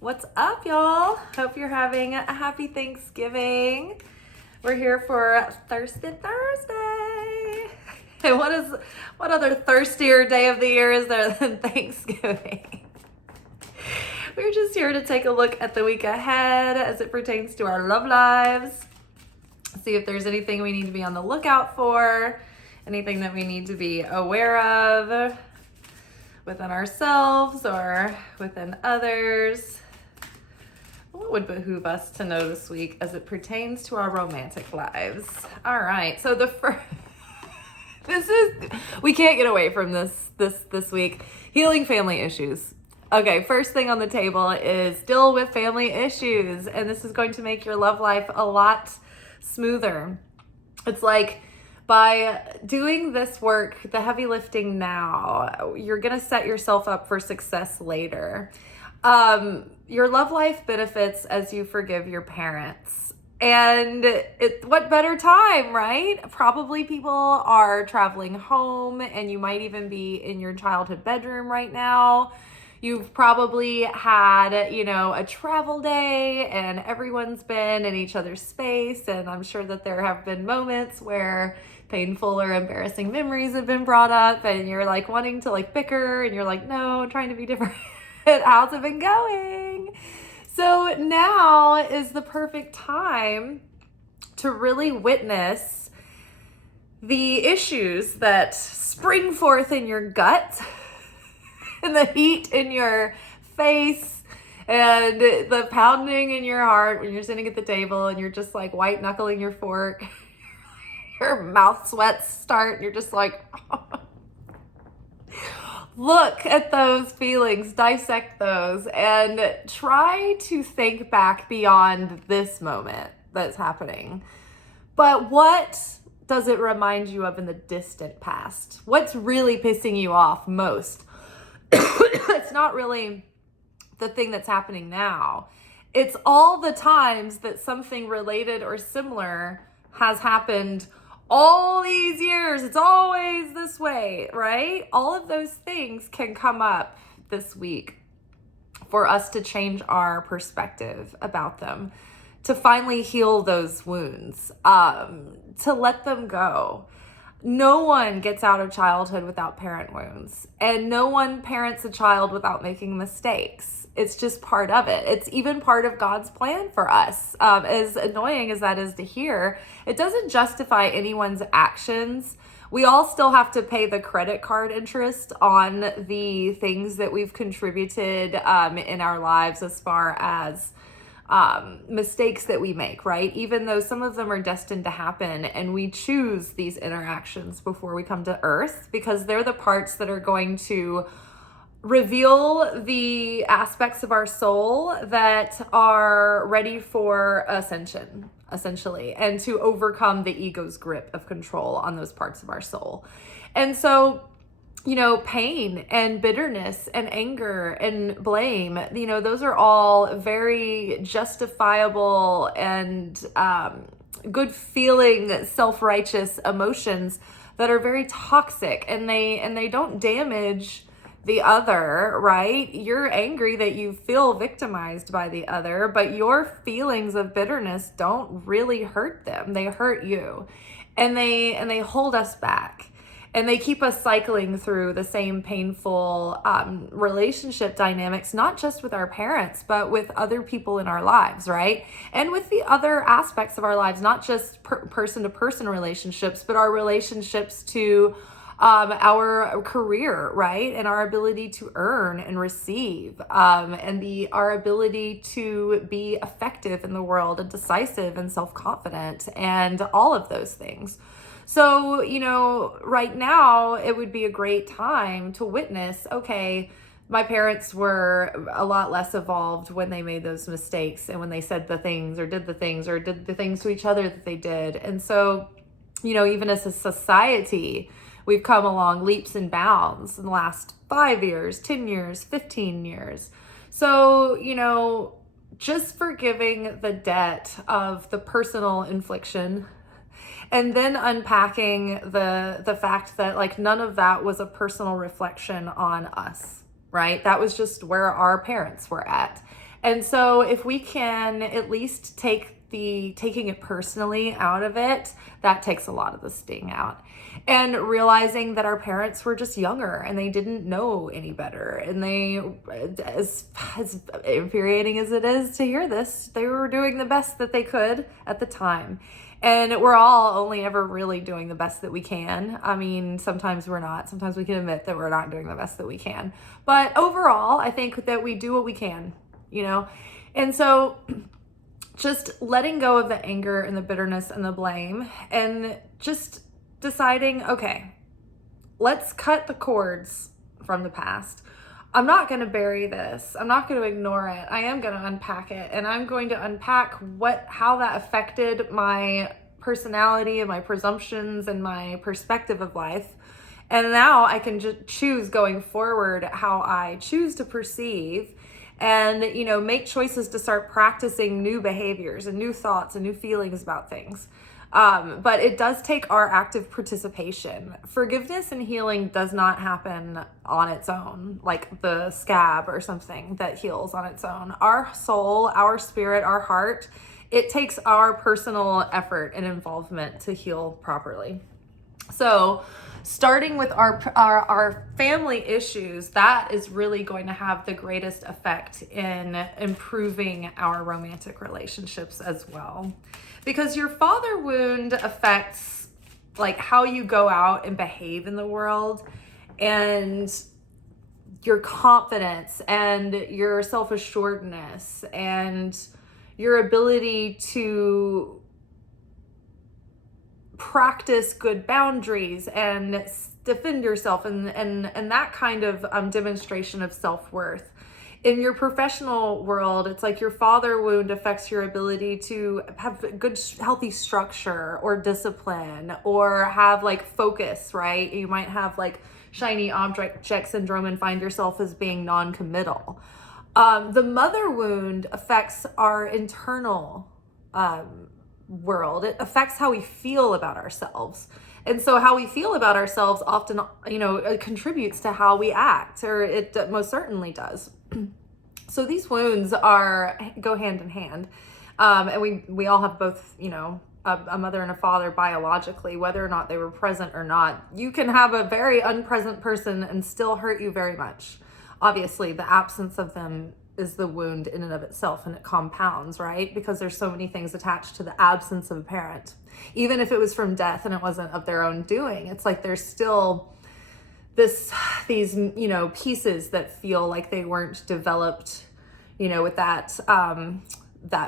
What's up, y'all? Hope you're having a happy Thanksgiving. We're here for Thursday. And what other thirstier day of the year is there than Thanksgiving? We're just here to take a look at the week ahead as it pertains to our love lives. See if there's anything we need to be on the lookout for, anything that we need to be aware of within ourselves or within others. What would behoove us to know this week as it pertains to our romantic lives? All right, so the first, we can't get away from this week. Healing family issues. Okay, first thing on the table is deal with family issues, and this is going to make your love life a lot smoother. It's like by doing this work, the heavy lifting now, you're gonna set yourself up for success later. Your love life benefits as you forgive your parents. And what better time, right? Probably people are traveling home and you might even be in your childhood bedroom right now. You've probably had, a travel day and everyone's been in each other's space. And I'm sure that there have been moments where painful or embarrassing memories have been brought up and you're like wanting to bicker and you're like, no, I'm trying to be different. How's it been going? So now is the perfect time to really witness the issues that spring forth in your gut and the heat in your face and the pounding in your heart when you're sitting at the table and you're just like white knuckling your fork. Your mouth sweats start and you're just like, look at those feelings, dissect those, and try to think back beyond this moment that's happening. But what does it remind you of in the distant past? What's really pissing you off most? It's not really the thing that's happening now. It's all the times that something related or similar has happened all these years. It's always this way, right? All of those things can come up this week for us to change our perspective about them, to finally heal those wounds, to let them go. No one gets out of childhood without parent wounds, and no one parents a child without making mistakes. It's just part of it. It's even part of God's plan for us. As annoying as that is to hear, it doesn't justify anyone's actions. We all still have to pay the credit card interest on the things that we've contributed in our lives as far as mistakes that we make, right? Even though some of them are destined to happen and we choose these interactions before we come to earth because they're the parts that are going to reveal the aspects of our soul that are ready for ascension, essentially, and to overcome the ego's grip of control on those parts of our soul. And so, pain and bitterness and anger and blame, those are all very justifiable and good feeling, self-righteous emotions that are very toxic, and they don't damage the other, right? You're angry that you feel victimized by the other, but your feelings of bitterness don't really hurt them. They hurt you, and they hold us back. And they keep us cycling through the same painful relationship dynamics, not just with our parents, but with other people in our lives, right? And with the other aspects of our lives, not just person-to-person relationships, but our relationships to our career, right? And our ability to earn and receive, and our ability to be effective in the world and decisive and self-confident and all of those things. So, right now it would be a great time to witness, okay, my parents were a lot less evolved when they made those mistakes and when they said the things or did the things to each other that they did. And so, even as a society, we've come along leaps and bounds in the last 5 years, 10 years, 15 years. So, just forgiving the debt of the personal infliction and then unpacking the fact that none of that was a personal reflection on us, right? That was just where our parents were at. And so if we can at least take taking it personally out of it, that takes a lot of the sting out. And realizing that our parents were just younger and they didn't know any better. And they, as infuriating as it is to hear this, they were doing the best that they could at the time. And we're all only ever really doing the best that we can. I mean, sometimes we're not. Sometimes we can admit that we're not doing the best that we can. But overall, I think that we do what we can, you know? And so just letting go of the anger and the bitterness and the blame and just deciding, okay, let's cut the cords from the past. I'm not going to bury this. I'm not going to ignore it. I am going to unpack it, and I'm going to unpack how that affected my personality and my presumptions and my perspective of life. And now I can just choose going forward how I choose to perceive and, you know, make choices to start practicing new behaviors and new thoughts and new feelings about things. But it does take our active participation. Forgiveness and healing does not happen on its own, like the scab or something that heals on its own. Our soul, our spirit, our heart, it takes our personal effort and involvement to heal properly. So starting with our family issues, that is really going to have the greatest effect in improving our romantic relationships as well. Because your father wound affects like how you go out and behave in the world, and your confidence and your self-assuredness and your ability to practice good boundaries and defend yourself and that kind of demonstration of self-worth. In your professional world, it's like your father wound affects your ability to have good, healthy structure or discipline or have like focus, right? You might have like shiny object syndrome and find yourself as being non-committal. The mother wound affects our internal world. It affects how we feel about ourselves. And so how we feel about ourselves often, you know, it contributes to how we act, or it most certainly does. So these wounds go hand in hand. And we all have both, you know, a mother and a father biologically, whether or not they were present or not. You can have a very unpresent person and still hurt you very much. Obviously, the absence of them is the wound in and of itself, and it compounds, right? Because there's so many things attached to the absence of a parent. Even if it was from death and it wasn't of their own doing, it's like there's still these, you know, pieces that feel like they weren't developed, you know, with that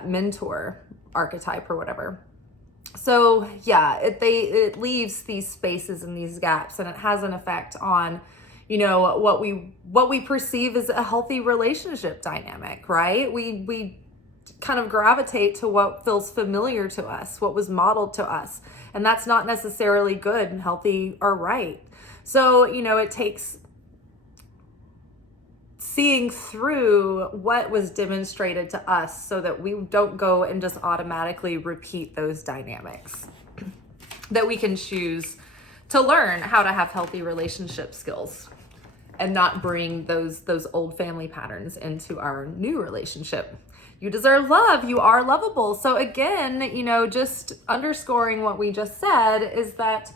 mentor archetype or whatever. So yeah, it leaves these spaces and these gaps, and it has an effect on, you know, what we perceive as a healthy relationship dynamic, right? We kind of gravitate to what feels familiar to us, what was modeled to us, and that's not necessarily good and healthy or right. So, you know, it takes seeing through what was demonstrated to us so that we don't go and just automatically repeat those dynamics, that we can choose to learn how to have healthy relationship skills and not bring those old family patterns into our new relationship. You deserve love. You are lovable. So again, you know, just underscoring what we just said is that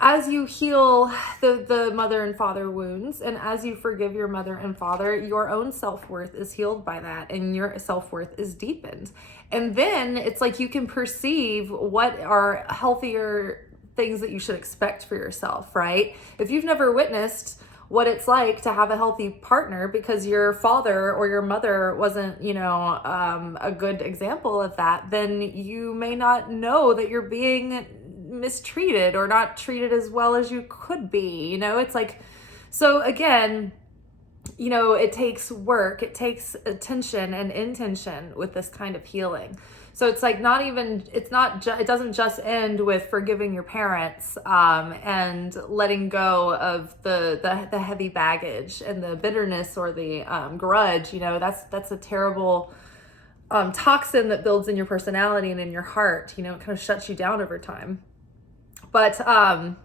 as you heal the mother and father wounds, and as you forgive your mother and father, your own self-worth is healed by that, and your self-worth is deepened. And then it's like you can perceive what are healthier things that you should expect for yourself, right? If you've never witnessed what it's like to have a healthy partner because your father or your mother wasn't, you know, a good example of that, then you may not know that you're being mistreated or not treated as well as you could be. You know, it's like, so again, you know, it takes work, it takes attention and intention with this kind of healing. So it's like it doesn't just end with forgiving your parents and letting go of the heavy baggage and the bitterness or the grudge. You know, that's a terrible toxin that builds in your personality and in your heart. You know, it kind of shuts you down over time. But I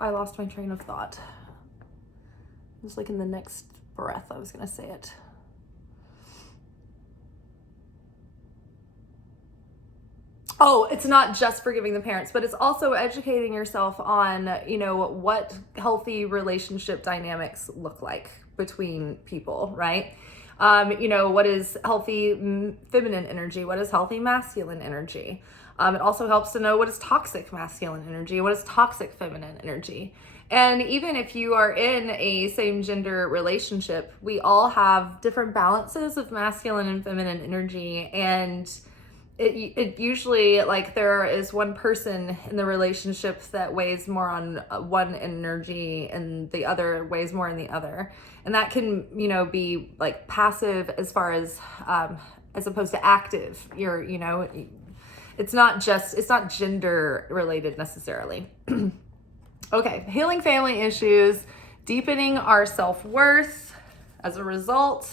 lost my train of thought. It was like in the next breath I was going to say it. Oh, it's not just forgiving the parents, but it's also educating yourself on, you know, what healthy relationship dynamics look like between people, right? You know, what is healthy feminine energy? What is healthy masculine energy? It also helps to know what is toxic masculine energy, what is toxic feminine energy. And even if you are in a same gender relationship, we all have different balances of masculine and feminine energy. And it usually, like, there is one person in the relationship that weighs more on one energy and the other weighs more in the other. And that can, you know, be like passive as far as opposed to active. You know, it's not gender related necessarily. Okay, healing family issues, deepening our self-worth as a result.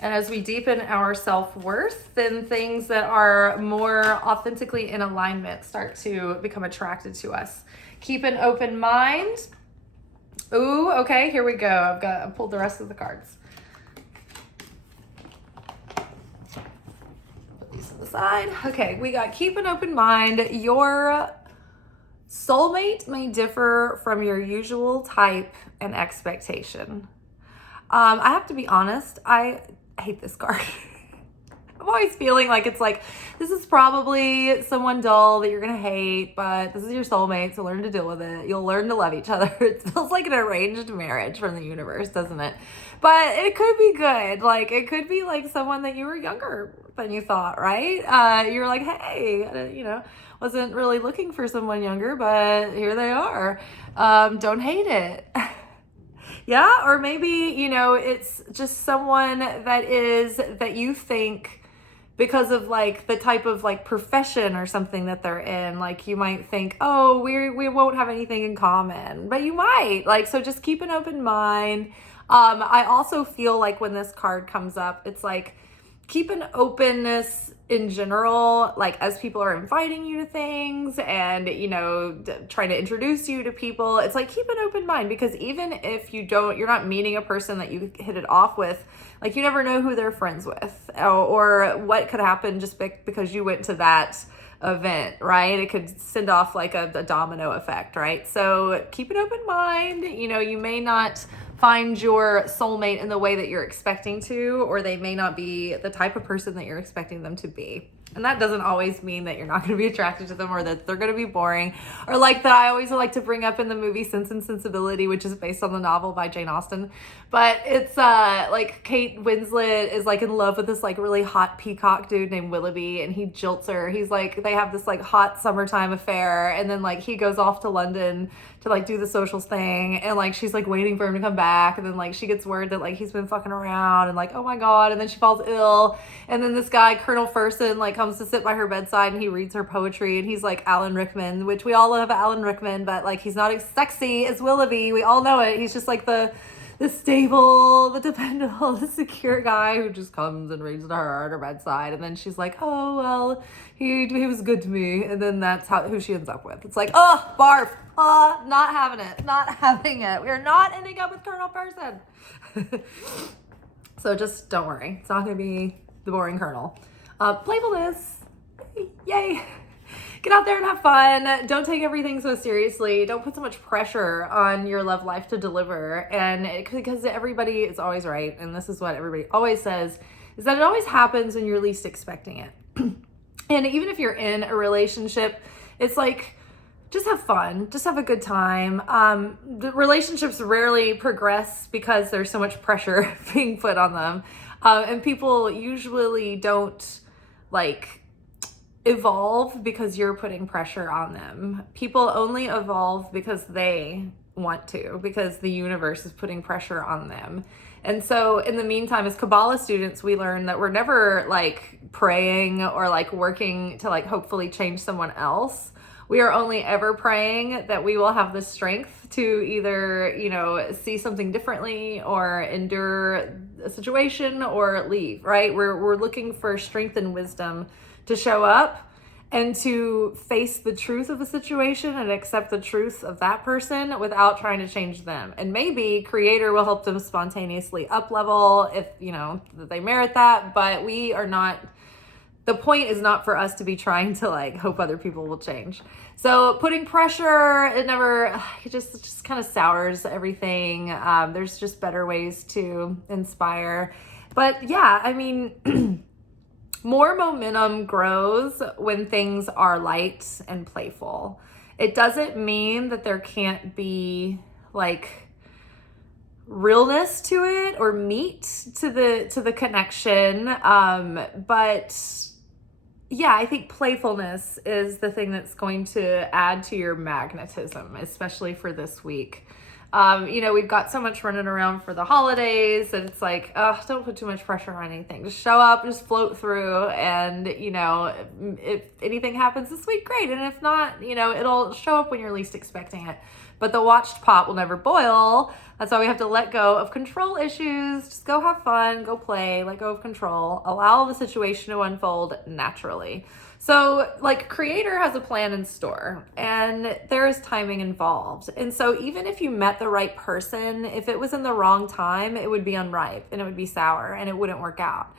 And as we deepen our self-worth, then things that are more authentically in alignment start to become attracted to us. Keep an open mind. Ooh, okay, here we go. I pulled the rest of the cards. Put these on the side. Okay, we got keep an open mind. Your soulmate may differ from your usual type and expectation. I have to be honest, I hate this card. I'm always feeling like it's like, this is probably someone dull that you're gonna hate, but this is your soulmate, so learn to deal with it. You'll learn to love each other. It feels like an arranged marriage from the universe, doesn't it? But it could be good. Like, it could be like someone that you were younger than you thought, right? You were like, hey, you know, wasn't really looking for someone younger, but here they are. Don't hate it. Yeah, or maybe, you know, it's just someone that you think, because of like the type of like profession or something that they're in, like you might think, oh, we won't have anything in common, but you might. Like, so just keep an open mind. I also feel like when this card comes up, it's like keep an openness in general, like as people are inviting you to things and, you know, trying to introduce you to people, it's like keep an open mind, because even if you're not meeting a person that you hit it off with, like you never know who they're friends with or what could happen just because you went to that event, right? It could send off like a domino effect, right? So keep an open mind. You know, you may not find your soulmate in the way that you're expecting to, or they may not be the type of person that you're expecting them to be. And that doesn't always mean that you're not going to be attracted to them or that they're going to be boring, or like that I always like to bring up in the movie Sense and Sensibility, which is based on the novel by Jane Austen. But it's like Kate Winslet is like in love with this like really hot peacock dude named Willoughby, and he jilts her. He's like, they have this like hot summertime affair, and then like he goes off to London to like do the socials thing, and like she's like waiting for him to come back, and then like she gets word that like he's been fucking around, and like, oh my god, and then she falls ill, and then this guy Colonel Fersen like comes to sit by her bedside and he reads her poetry, and he's like Alan Rickman, which we all love Alan Rickman, but like he's not as sexy as Willoughby. We all know it. He's just like the stable, the dependable, the secure guy who just comes and reads to her at her bedside, and then she's like, oh well, he was good to me, and then that's who she ends up with. It's like, oh, barf, not having it. We're not ending up with Colonel Person. So just don't worry, it's not gonna be the boring Colonel. Playfulness, yay. Get out there and have fun. Don't take everything so seriously. Don't put so much pressure on your love life to deliver. And because everybody is always right, and this is what everybody always says, is that it always happens when you're least expecting it. And even if you're in a relationship, it's like, just have fun. Just have a good time. The relationships rarely progress because there's so much pressure being put on them. And people usually don't like evolve because you're putting pressure on them. People only evolve because they want to, because the universe is putting pressure on them. And so in the meantime, as Kabbalah students, we learn that we're never like praying or like working to like hopefully change someone else. We are only ever praying that we will have the strength to either, you know, see something differently or endure a situation or leave, right? We're looking for strength and wisdom to show up and to face the truth of the situation and accept the truth of that person without trying to change them. And maybe Creator will help them spontaneously up level if, that they merit that, but we are not. The point is not for us to be trying to like hope other people will change. So putting pressure, it just kind of sours everything. There's just better ways to inspire. But yeah, I mean, more momentum grows when things are light and playful. It doesn't mean that there can't be like realness to it or meat to the connection. But yeah, I think playfulness is the thing that's going to add to your magnetism, especially for this week. We've got so much running around for the holidays, and it's like, don't put too much pressure on anything. Just show up, just float through, and, if anything happens this week, great. And if not, it'll show up when you're least expecting it. But the watched pot will never boil. That's why we have to let go of control issues. Just go have fun, go play, let go of control, allow the situation to unfold naturally. So like Creator has a plan in store and there is timing involved. And so even if you met the right person, if it was in the wrong time, it would be unripe and it would be sour and it wouldn't work out.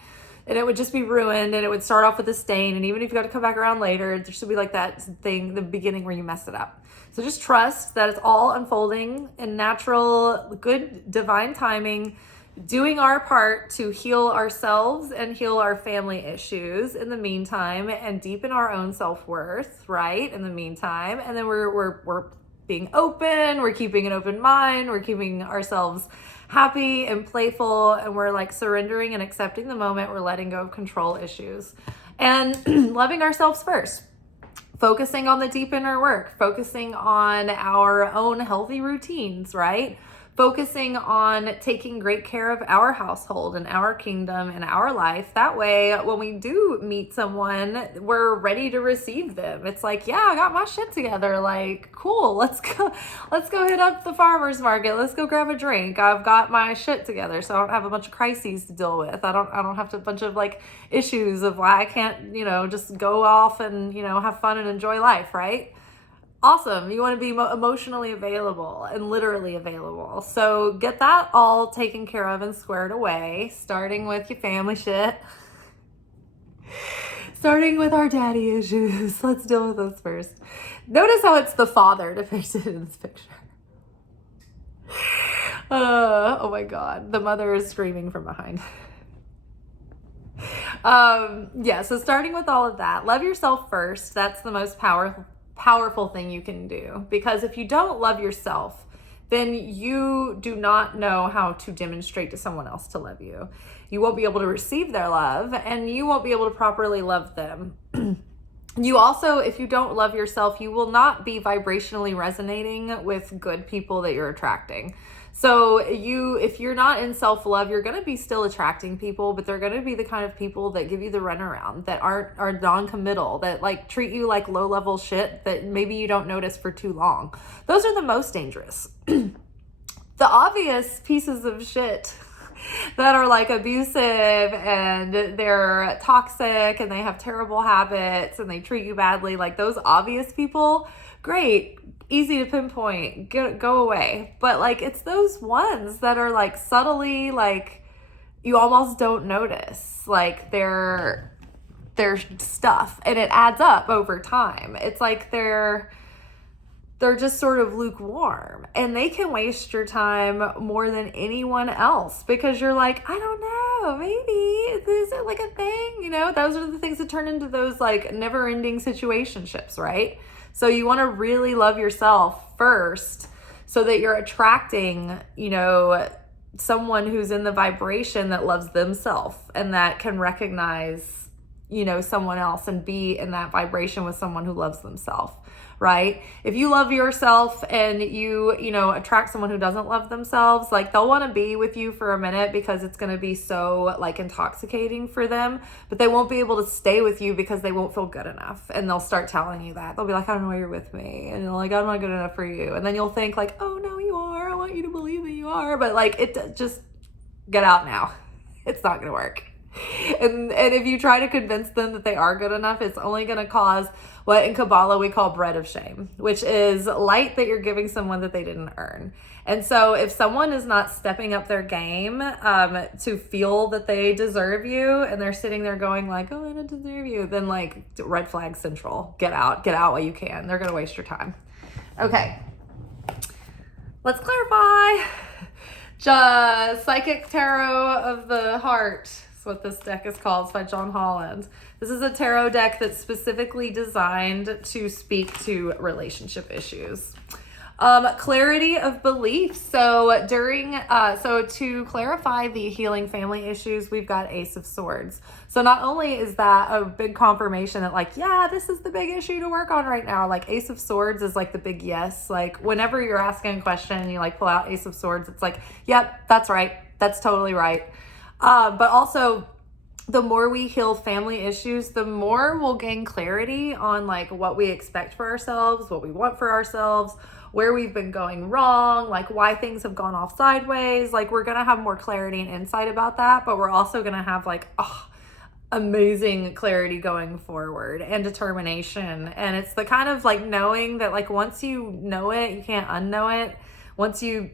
And it would just be ruined and it would start off with a stain. And even if you got to come back around later, there should be like that thing, the beginning where you messed it up. So just trust that it's all unfolding in natural, good, divine timing, doing our part to heal ourselves and heal our family issues in the meantime and deepen our own self-worth, right? In the meantime. And then we're being open, we're keeping an open mind, we're keeping ourselves happy and playful, and we're like surrendering and accepting the moment. We're letting go of control issues and loving ourselves first. Focusing on the deep inner work, focusing on our own healthy routines, right? Focusing on taking great care of our household and our kingdom and our life. That way, when we do meet someone, we're ready to receive them. It's like, yeah, I got my shit together. Like, cool, let's go hit up the farmer's market. Let's go grab a drink. I've got my shit together, so I don't have a bunch of crises to deal with. I don't have a bunch of like issues of why I can't, just go off and, have fun and enjoy life, right? Awesome. You want to be emotionally available and literally available. So get that all taken care of and squared away, starting with your family shit, starting with our daddy issues. Let's deal with those first. Notice how it's the father depicted in this picture. Oh my God. The mother is screaming from behind. So starting with all of that, love yourself first. That's the most powerful thing you can do, because if you don't love yourself, then you do not know how to demonstrate to someone else to love you. You won't be able to receive their love and you won't be able to properly love them. You also, if you don't love yourself, you will not be vibrationally resonating with good people that you're attracting. So if you're not in self-love, you're going to be still attracting people, but they're going to be the kind of people that give you the runaround, that are non-committal, that like treat you like low-level shit that maybe you don't notice for too long. Those are the most dangerous. The obvious pieces of shit that are like abusive and they're toxic and they have terrible habits and they treat you badly, like those obvious people, great. Easy to pinpoint, go away. But like, it's those ones that are like subtly, like you almost don't notice, like they're stuff, and it adds up over time. It's like they're just sort of lukewarm, and they can waste your time more than anyone else, because you're like, I don't know, maybe is it like a thing? Those are the things that turn into those like never-ending situationships, right? So you want to really love yourself first so that you're attracting, someone who's in the vibration that loves themselves and that can recognize, someone else and be in that vibration with someone who loves themselves, right? If you love yourself and you attract someone who doesn't love themselves, like they'll want to be with you for a minute because it's going to be so like intoxicating for them, but they won't be able to stay with you because they won't feel good enough. And they'll start telling you that. They'll be like, I don't know why you're with me. And you're like, I'm not good enough for you. And then you'll think like, oh no, you are. I want you to believe that you are. But like, just get out now. It's not going to work. And if you try to convince them that they are good enough, it's only going to cause what in Kabbalah we call bread of shame, which is light that you're giving someone that they didn't earn. And so if someone is not stepping up their game to feel that they deserve you, and they're sitting there going like, oh, I don't deserve you, then like red flag central. Get out while you can. They're going to waste your time. Okay. Let's clarify. Psychic Tarot of the Heart is what this deck is called. It's by John Holland. This is a tarot deck that's specifically designed to speak to relationship issues. Clarity of belief. So to clarify the healing family issues, we've got Ace of Swords. So not only is that a big confirmation that like, yeah, this is the big issue to work on right now. Like Ace of Swords is like the big yes. Like whenever you're asking a question and you like pull out Ace of Swords, it's like, yep, that's right. That's totally right. But also, the more we heal family issues, the more we'll gain clarity on like what we expect for ourselves, what we want for ourselves, where we've been going wrong, like why things have gone off sideways. Like we're going to have more clarity and insight about that, but we're also going to have like, amazing clarity going forward and determination. And it's the kind of like knowing that like once you know it, you can't unknow it. Once you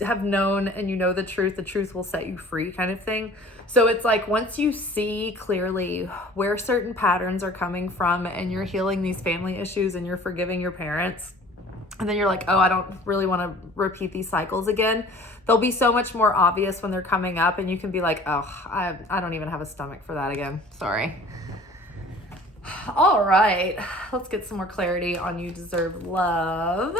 have known and you know the truth will set you free kind of thing. So it's like once you see clearly where certain patterns are coming from and you're healing these family issues and you're forgiving your parents, and then you're like, oh, I don't really want to repeat these cycles again, they'll be so much more obvious when they're coming up, and you can be like, oh, I don't even have a stomach for that again. Sorry. All right, let's get some more clarity on You Deserve Love.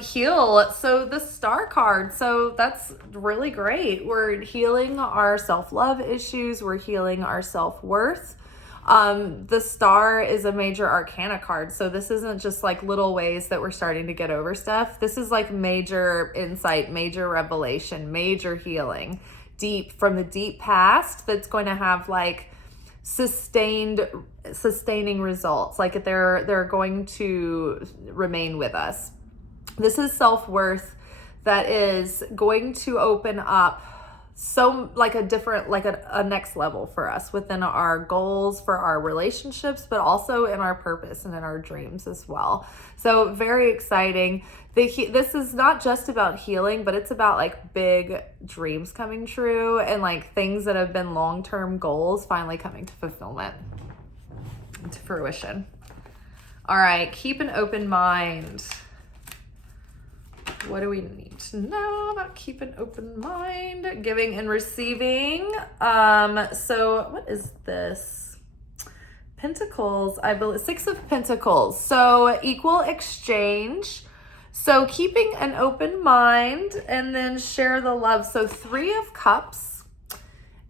Heal. So the Star card. So that's really great. We're healing our self-love issues. We're healing our self-worth. The Star is a major arcana card. So this isn't just like little ways that we're starting to get over stuff. This is like major insight, major revelation, major healing, from the deep past that's going to have like sustaining results. Like they're going to remain with us. This is self-worth that is going to open up so like a different, like a next level for us within our goals, for our relationships, but also in our purpose and in our dreams as well. So very exciting. This is not just about healing, but it's about like big dreams coming true and like things that have been long-term goals finally coming to fulfillment, to fruition. All right, keep an open mind. What do we need to know about keep an open mind? Giving and receiving. So what is this? Pentacles, I believe, 6 of Pentacles. So equal exchange. So keeping an open mind and then share the love. So 3 of Cups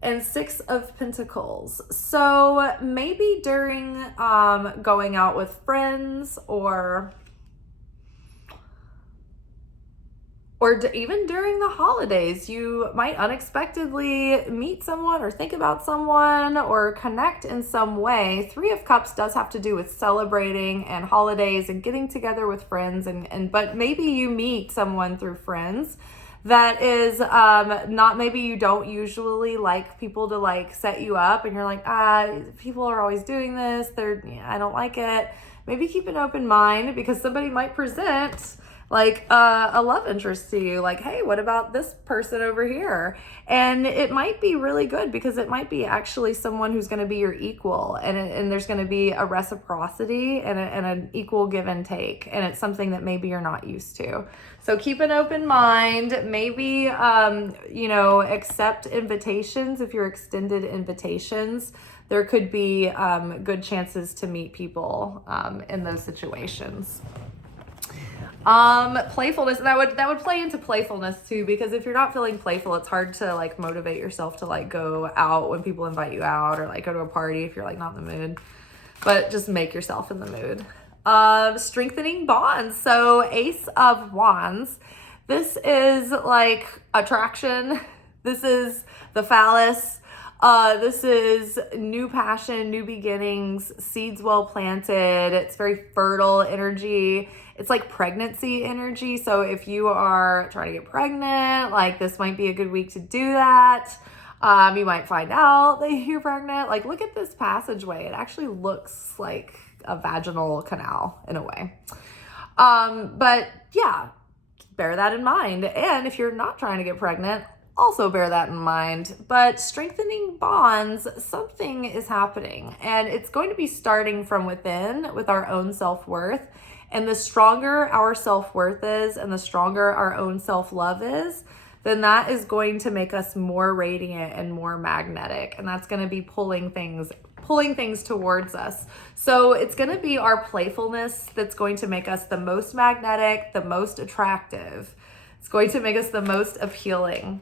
and 6 of Pentacles. So maybe during going out with friends or even during the holidays, you might unexpectedly meet someone or think about someone or connect in some way. 3 of Cups does have to do with celebrating and holidays and getting together with friends. But maybe you meet someone through friends that is not, maybe you don't usually like people to like set you up and you're like, people are always doing this. I don't like it. Maybe keep an open mind because somebody might present like a love interest to you, like, hey, what about this person over here? And it might be really good because it might be actually someone who's going to be your equal, and there's going to be a reciprocity and an equal give and take, and it's something that maybe you're not used to. So keep an open mind. Maybe accept invitations if you're extended invitations. There could be good chances to meet people in those situations. Playfulness, that would play into playfulness too, because if you're not feeling playful, it's hard to like motivate yourself to like go out when people invite you out or like go to a party if you're like not in the mood, but just make yourself in the mood. Strengthening bonds. So Ace of Wands, this is like attraction. This is the phallus. This is new passion, new beginnings, seeds well planted. It's very fertile energy. It's like pregnancy energy. So if you are trying to get pregnant, like this might be a good week to do that. You might find out that you're pregnant. Like, look at this passageway. It actually looks like a vaginal canal in a way. But yeah, bear that in mind. And if you're not trying to get pregnant, also bear that in mind. But strengthening bonds, something is happening, and it's going to be starting from within with our own self-worth. And the stronger our self-worth is and the stronger our own self-love is, then that is going to make us more radiant and more magnetic. And that's going to be pulling things towards us. So it's going to be our playfulness that's going to make us the most magnetic, the most attractive. It's going to make us the most appealing.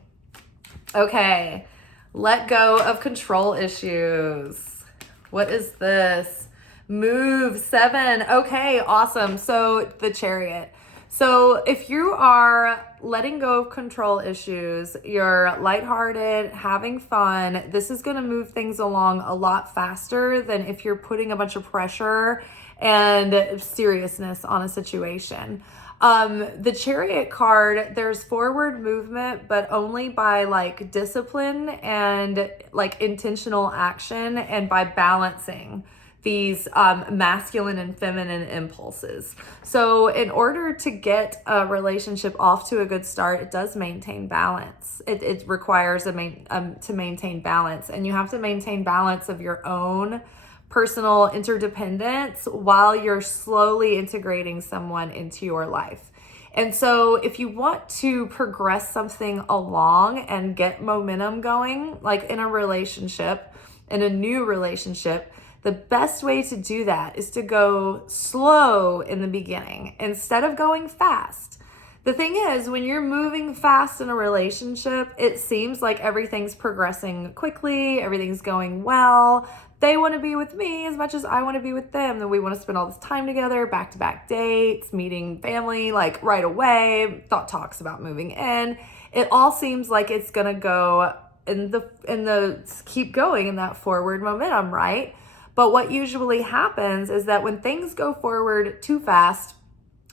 Okay, let go of control issues. What is this? Move 7. Okay, awesome. So the Chariot. So if you are letting go of control issues, you're lighthearted, having fun, this is going to move things along a lot faster than if you're putting a bunch of pressure and seriousness on a situation. The Chariot card, there's forward movement, but only by like discipline and like intentional action and by balancing these masculine and feminine impulses. So in order to get a relationship off to a good start, it does maintain balance. It requires to maintain balance, and you have to maintain balance of your own personal interdependence while you're slowly integrating someone into your life. And so if you want to progress something along and get momentum going, like in a relationship, in a new relationship, the best way to do that is to go slow in the beginning instead of going fast. The thing is, when you're moving fast in a relationship, it seems like everything's progressing quickly, everything's going well. They want to be with me as much as I want to be with them. Then we want to spend all this time together, back-to-back dates, meeting family, like right away, talks about moving in. It all seems like it's going to go in the keep going in that forward momentum, right? But what usually happens is that when things go forward too fast,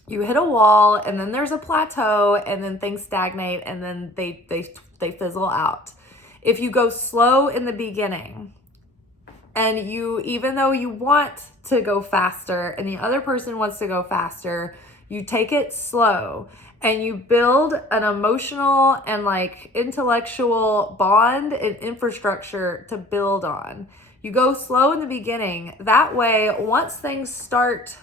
you hit a wall, and then there's a plateau, and then things stagnate, and then they fizzle out. If you go slow in the beginning, and even though you want to go faster and the other person wants to go faster, you take it slow and you build an emotional and like intellectual bond and infrastructure to build on. You go slow in the beginning. That way, once things start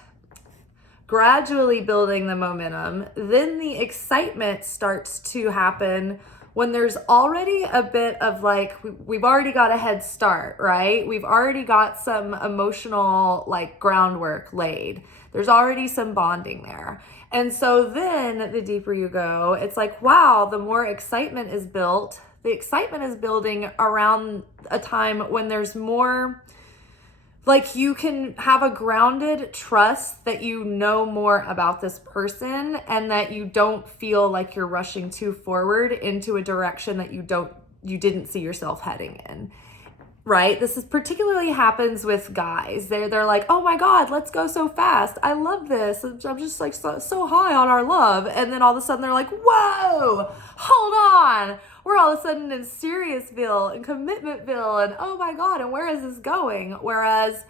gradually building the momentum, then the excitement starts to happen when there's already a bit of like, we've already got a head start, right? We've already got some emotional like groundwork laid. There's already some bonding there. And so then the deeper you go, it's like, wow, the more excitement is built. The excitement is building around a time when there's more, like you can have a grounded trust that you know more about this person and that you don't feel like you're rushing too forward into a direction that you didn't see yourself heading in, right? This is particularly happens with guys. They're like, oh my God, let's go so fast. I love this. I'm just like so high on our love. And then all of a sudden they're like, whoa, hold on. We're all of a sudden in Seriousville and Commitmentville and oh my God, and where is this going? Whereas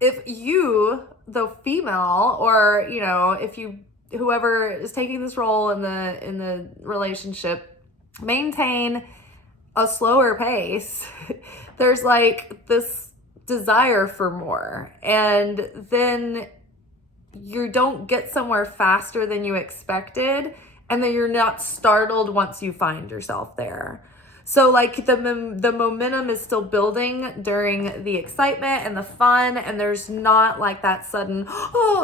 if you, the female, or if you, whoever is taking this role in the relationship, maintain a slower pace, there's like this desire for more, and then you don't get somewhere faster than you expected. And then you're not startled once you find yourself there. So like the momentum is still building during the excitement and the fun, and there's not like that sudden,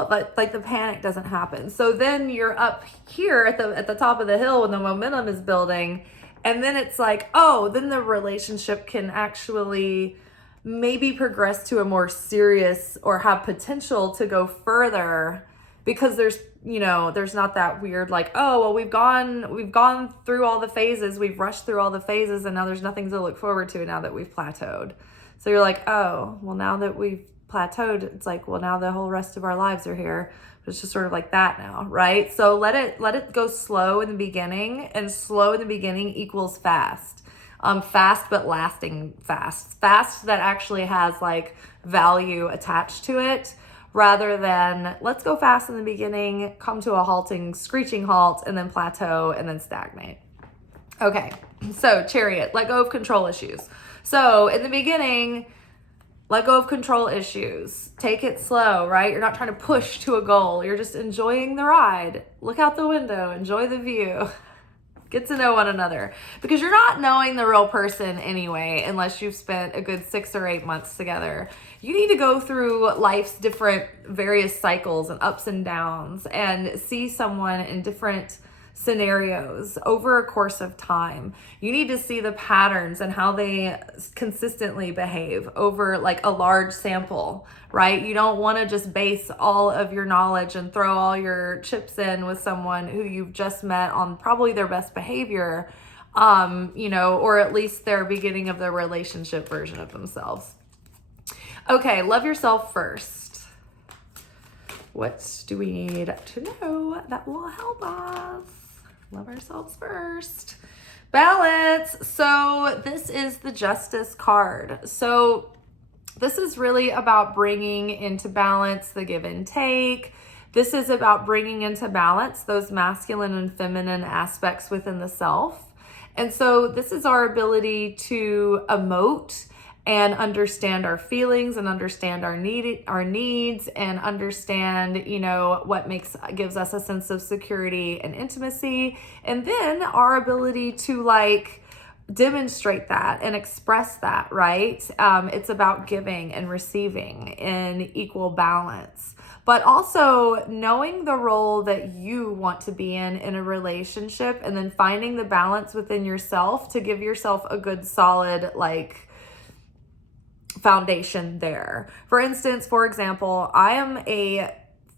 like the panic doesn't happen. So then you're up here at the top of the hill when the momentum is building, and then it's like, oh, then the relationship can actually maybe progress to a more serious or have potential to go further, because there's not that weird like, oh, well, we've gone through all the phases, we've rushed through all the phases, and now there's nothing to look forward to now that we've plateaued. So you're like, oh, well, now that we've plateaued, it's like, well, now the whole rest of our lives are here. It's just sort of like that now, right? So let it go slow in the beginning, and slow in the beginning equals fast. Fast but lasting fast that actually has like value attached to it, rather than let's go fast in the beginning, come to a halting, screeching halt, and then plateau and then stagnate. Okay, so Chariot, let go of control issues. So in the beginning, let go of control issues. Take it slow, right? You're not trying to push to a goal. You're just enjoying the ride. Look out the window, enjoy the view. Get to know one another, because you're not knowing the real person anyway, unless you've spent a good 6 or 8 months together. You need to go through life's different various cycles and ups and downs and see someone in different scenarios over a course of time. You need to see the patterns and how they consistently behave over like a large sample, right? You don't want to just base all of your knowledge and throw all your chips in with someone who you've just met on probably their best behavior, or at least their beginning of their relationship version of themselves. Okay, love yourself first. What do we need to know that will help us? Love ourselves first. Balance. So this is the Justice card. So this is really about bringing into balance the give and take. This is about bringing into balance those masculine and feminine aspects within the self. And so this is our ability to emote and understand our feelings and understand our needs and understand, what gives us a sense of security and intimacy. And then our ability to demonstrate that and express that, right? It's about giving and receiving in equal balance, but also knowing the role that you want to be in a relationship, and then finding the balance within yourself to give yourself a good solid, foundation there. For example, I am a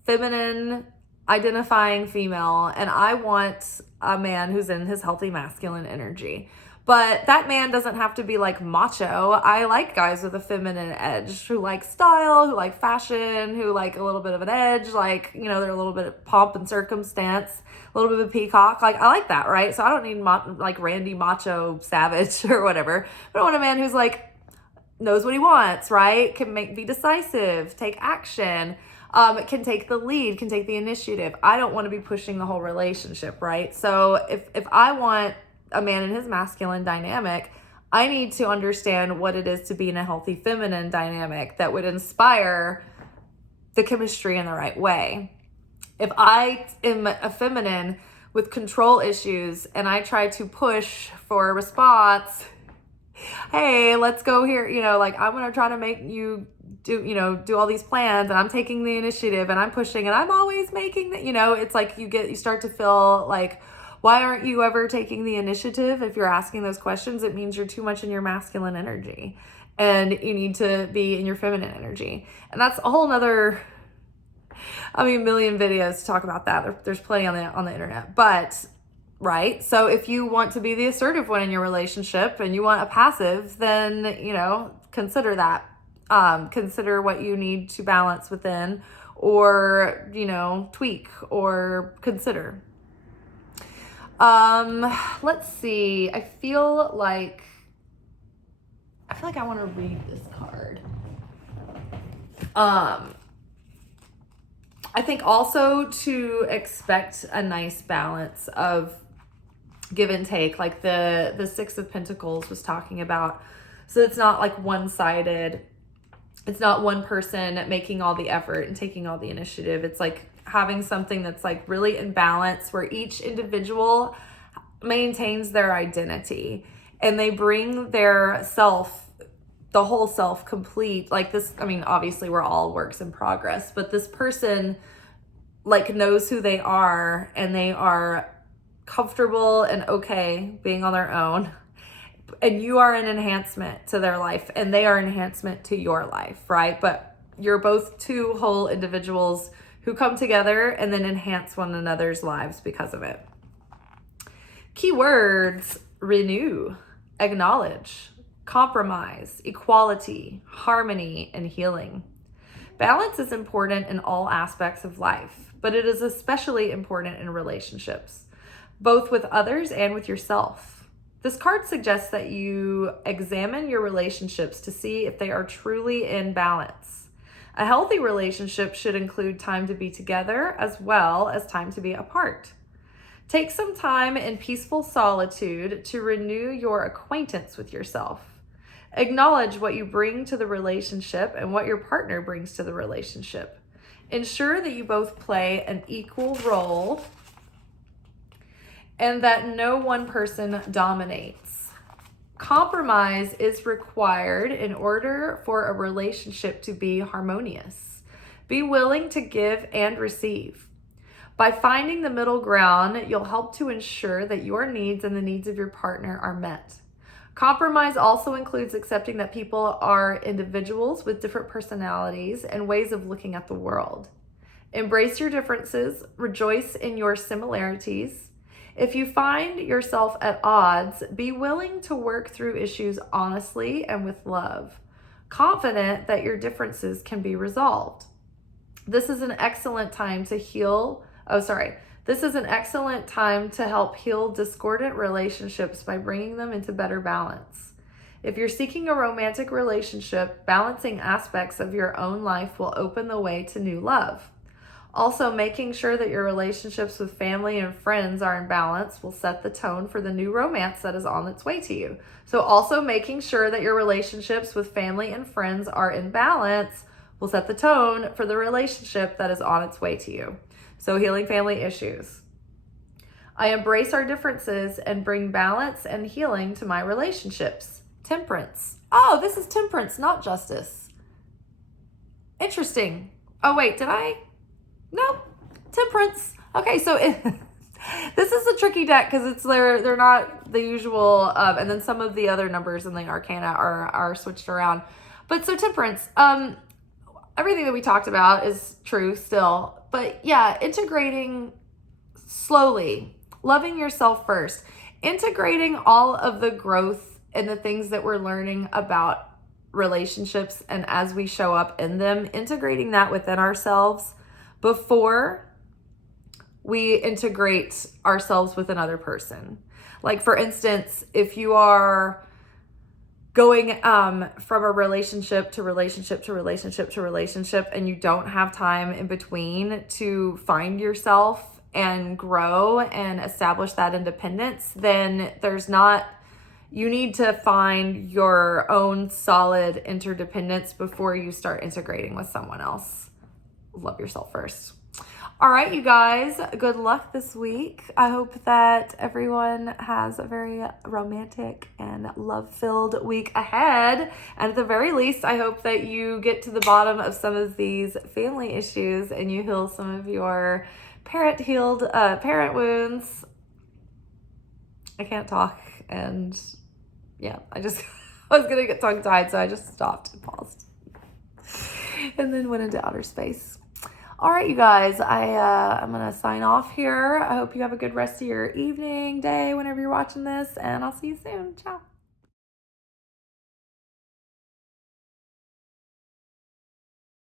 feminine identifying female, and I want a man who's in his healthy masculine energy. But that man doesn't have to be macho. I like guys with a feminine edge who like style, who like fashion, who like a little bit of an edge, they're a little bit of pomp and circumstance, a little bit of a peacock. I like that, right? So I don't need Randy Macho Savage or whatever. But I want a man who's knows what he wants, right? Can be decisive, take action, can take the lead, can take the initiative. I don't want to be pushing the whole relationship, right? So if I want a man in his masculine dynamic, I need to understand what it is to be in a healthy feminine dynamic that would inspire the chemistry in the right way. If I am a feminine with control issues and I try to push for a response, hey, let's go here, I'm going to try to make you do all these plans, and I'm taking the initiative and I'm pushing and I'm always making that, it's you start to feel why aren't you ever taking the initiative? If you're asking those questions, it means you're too much in your masculine energy and you need to be in your feminine energy. And that's a whole nother, million videos to talk about that. There's plenty on the internet, but right. So if you want to be the assertive one in your relationship and you want a passive, then, consider that. Consider what you need to balance within, or, tweak or consider. Let's see. I feel like I want to read this card. I think also to expect a nice balance of give and take, like the Six of Pentacles was talking about. So it's not one-sided. It's not one person making all the effort and taking all the initiative. It's having something that's really in balance, where each individual maintains their identity and they bring their self, the whole self, complete. Obviously we're all works in progress, but this person knows who they are and they are comfortable and okay being on their own. And you are an enhancement to their life and they are an enhancement to your life, right? But you're both two whole individuals who come together and then enhance one another's lives because of it. Keywords: renew, acknowledge, compromise, equality, harmony, and healing. Balance is important in all aspects of life, but it is especially important in relationships, both with others and with yourself. This card suggests that you examine your relationships to see if they are truly in balance. A healthy relationship should include time to be together as well as time to be apart. Take some time in peaceful solitude to renew your acquaintance with yourself. Acknowledge what you bring to the relationship and what your partner brings to the relationship. Ensure that you both play an equal role and that no one person dominates. Compromise is required in order for a relationship to be harmonious. Be willing to give and receive. By finding the middle ground, you'll help to ensure that your needs and the needs of your partner are met. Compromise also includes accepting that people are individuals with different personalities and ways of looking at the world. Embrace your differences, rejoice in your similarities. If you find yourself at odds, be willing to work through issues honestly and with love, confident that your differences can be resolved. This is an excellent time to This is an excellent time to help heal discordant relationships by bringing them into better balance. If you're seeking a romantic relationship, balancing aspects of your own life will open the way to new love. Also, making sure that your relationships with family and friends are in balance will set the tone for the new romance that is on its way to you. So also making sure that your relationships with family and friends are in balance will set the tone for the relationship that is on its way to you. So healing family issues. I embrace our differences and bring balance and healing to my relationships. Temperance. Oh, this is temperance, not justice. Interesting. Oh, wait, did I? Nope. Temperance. Okay, so this is a tricky deck because they're not the usual, and then some of the other numbers in the arcana are switched around. But so temperance, everything that we talked about is true still. But yeah, integrating slowly, loving yourself first, integrating all of the growth and the things that we're learning about relationships and as we show up in them, integrating that within ourselves before we integrate ourselves with another person. Like for instance, if you are going from a relationship to relationship to relationship to relationship and you don't have time in between to find yourself and grow and establish that independence, then you need to find your own solid interdependence before you start integrating with someone else. Love yourself first. All right, you guys, good luck this week. I hope that everyone has a very romantic and love-filled week ahead. And at the very least, I hope that you get to the bottom of some of these family issues and you heal some of your parent wounds. I can't talk, and yeah, I was gonna get tongue-tied, so I just stopped and paused. And then went into outer space. All right, you guys, I'm going to sign off here. I hope you have a good rest of your evening, day, whenever you're watching this, and I'll see you soon. Ciao.